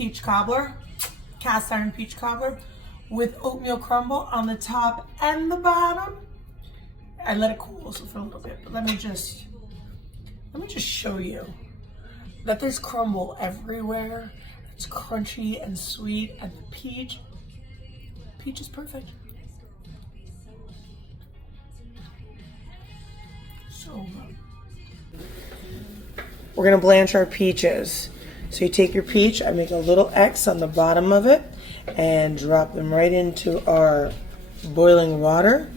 peach cobbler, cast iron peach cobbler with oatmeal crumble on the top and the bottom. I let it cool also for a little bit, but let me just show you that there's crumble everywhere. It's crunchy and sweet, and the peach is perfect. So good. We're gonna blanch our peaches. So you take your peach, I make a little X on the bottom of it and drop them right into our boiling water.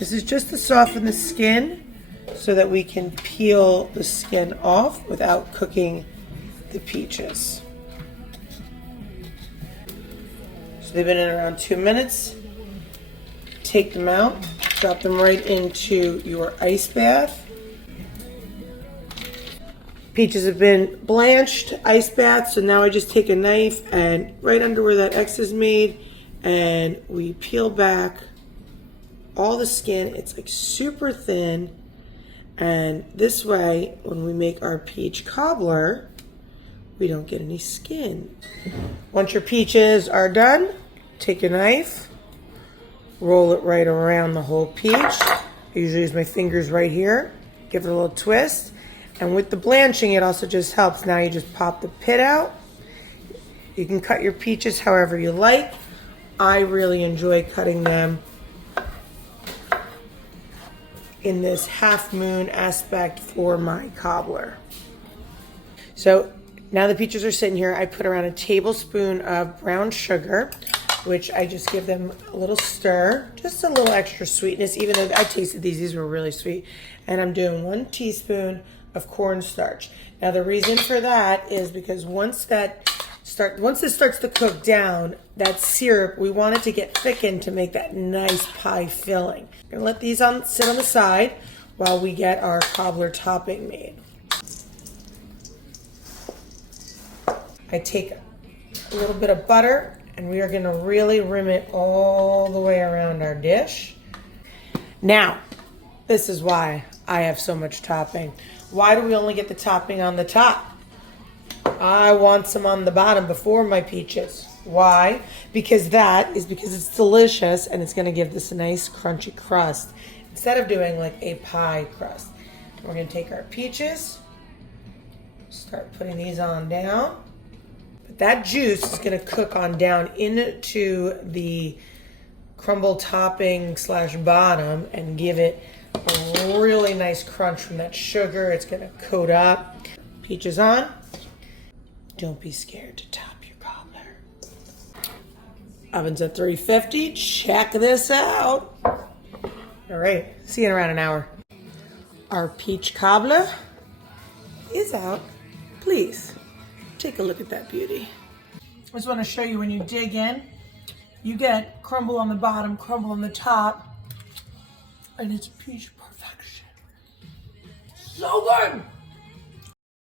This is just to soften the skin so that we can peel the skin off without cooking the peaches. So they've been in around 2 minutes. Take them out, drop them right into your ice bath. Peaches have been blanched, ice bath, so now I just take a knife and right under where that X is made, and we peel back all the skin. It's like super thin, and this way, when we make our peach cobbler, we don't get any skin. Once your peaches are done, take a knife, roll it right around the whole peach. I usually use my fingers right here, give it a little twist. And with the blanching, it also just helps. Now you just pop the pit out. You can cut your peaches however you like. I really enjoy cutting them in this half moon aspect for my cobbler. So now the peaches are sitting here. I put around a tablespoon of brown sugar, which I just give them a little stir, just a little extra sweetness, even though I tasted these were really sweet. And I'm doing 1 teaspoon of cornstarch. Now the reason for that is because once this starts to cook down, that syrup, we want it to get thickened to make that nice pie filling. I'm gonna let these sit on the side while we get our cobbler topping made. I take a little bit of butter and we are gonna really rim it all the way around our dish. Now, this is why I have so much topping. Why do we only get the topping on the top? I want some on the bottom before my peaches. Why? Because it's delicious and it's gonna give this a nice crunchy crust instead of doing like a pie crust. We're gonna take our peaches, start putting these on down. But that juice is gonna cook on down into the crumble topping / bottom and give it a really nice crunch from that sugar. It's gonna coat up. Peaches on. Don't be scared to top your cobbler. Oven's at 350. Check this out. All right, see you in around an hour. Our peach cobbler is out. Please take a look at that beauty. I just want to show you when you dig in, you get crumble on the bottom, crumble on the top, and it's peach perfection. So good!